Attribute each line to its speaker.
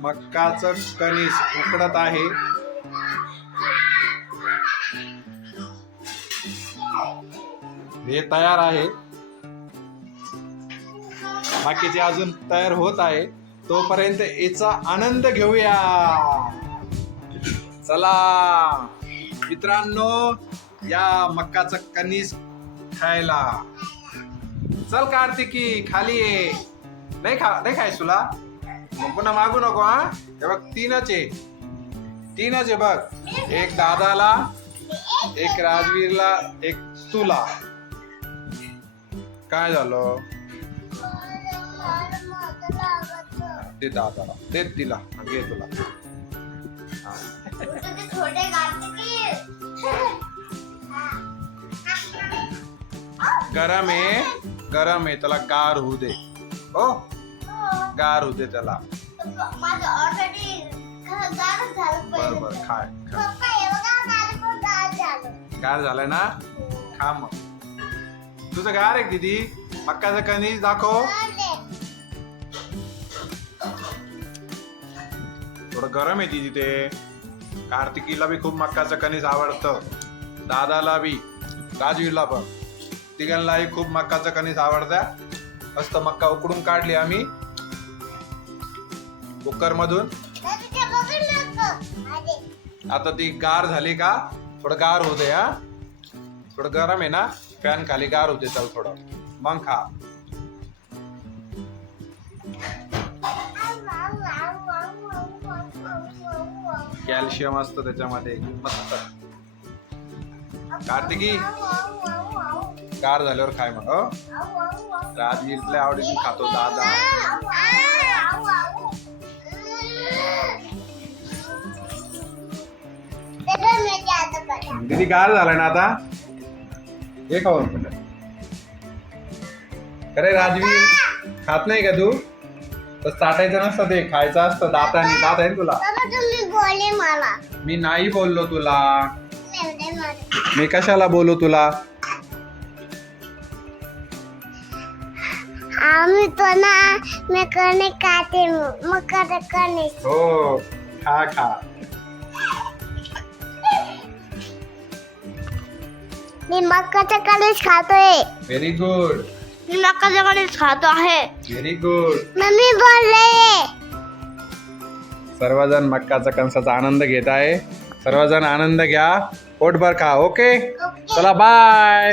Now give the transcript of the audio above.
Speaker 1: मक्काचं कणीस उकडत आहे. हे तयार आहे. बाकीचे अजून तयार होत आहे. तोपर्यंत याचा आनंद घेऊया. चला. मित्रांनो या मक्काचं कणीस खायला. चल कार्तिकी खाली ये. नाही खा नाही खायस तुला मग पुन्हा मागू नको हा? हे बघ तीनच आहे तीनच आहे बघ। एक दादाला एक राजवीरला एक तुला। काय झालं? ते दादाला ते तिला घे तुला. गरम आहे गरम आहे त्याला गार होऊ दे. हो? गार दे त्याला.
Speaker 2: माझं ऑलरेडी गारच झालं
Speaker 1: बर
Speaker 2: पहिलं.
Speaker 1: बर
Speaker 2: तर.
Speaker 1: खाय खा.
Speaker 2: पप्पा हे बघा माझं पण गार झालं.
Speaker 1: गार झालंय ना? खा मग. तुझं गार आहे का दीदी? मक्काचं कणीस दाखव. थोडं गरम आहे दीदी ते. कार्तिकीला बी खूप मक्काचं कणीस आवडतं. दादाला बी. राजवीरला पण. तिघांनाही खूप मक्काचं कणीस आवडतं. मस्त मक्का उकडून काढली आम्ही. कुकर मधून आता ती गार झाली का? थोडं गार होते हा. थोडं गरम आहे ना? फॅन खाली गार होते चल थोडं. मग खा. कॅल्शियम असतं त्याच्यामध्ये मस्त. कार्तिकी? गार झाल्यावर खाय मग हो. राजवीरला आवडीने खातो दादा. दीदी गार झालाय ना आता? हे खाऊन अरे राजवीर खात नाही का तू? तर चाटायचं नसतं ते खायचं असतं दाताने दात आहे तुला. मी नाही बोललो तुला. मी कशाला बोलू तुला?
Speaker 2: आम्ही तो ना मी कणे खाते मग
Speaker 1: हो खा खा.
Speaker 2: मी मक्काचा कणीस खातोय.
Speaker 1: व्हेरी गुड
Speaker 2: मी मक्काचा कणीस खातो आहे.
Speaker 1: व्हेरी गुड
Speaker 2: मम्मी बोलले.
Speaker 1: सर्वजण मक्काचा कणसाचा आनंद घेत आहे. सर्वजण आनंद घ्या. पोटभर खा ओके चला बाय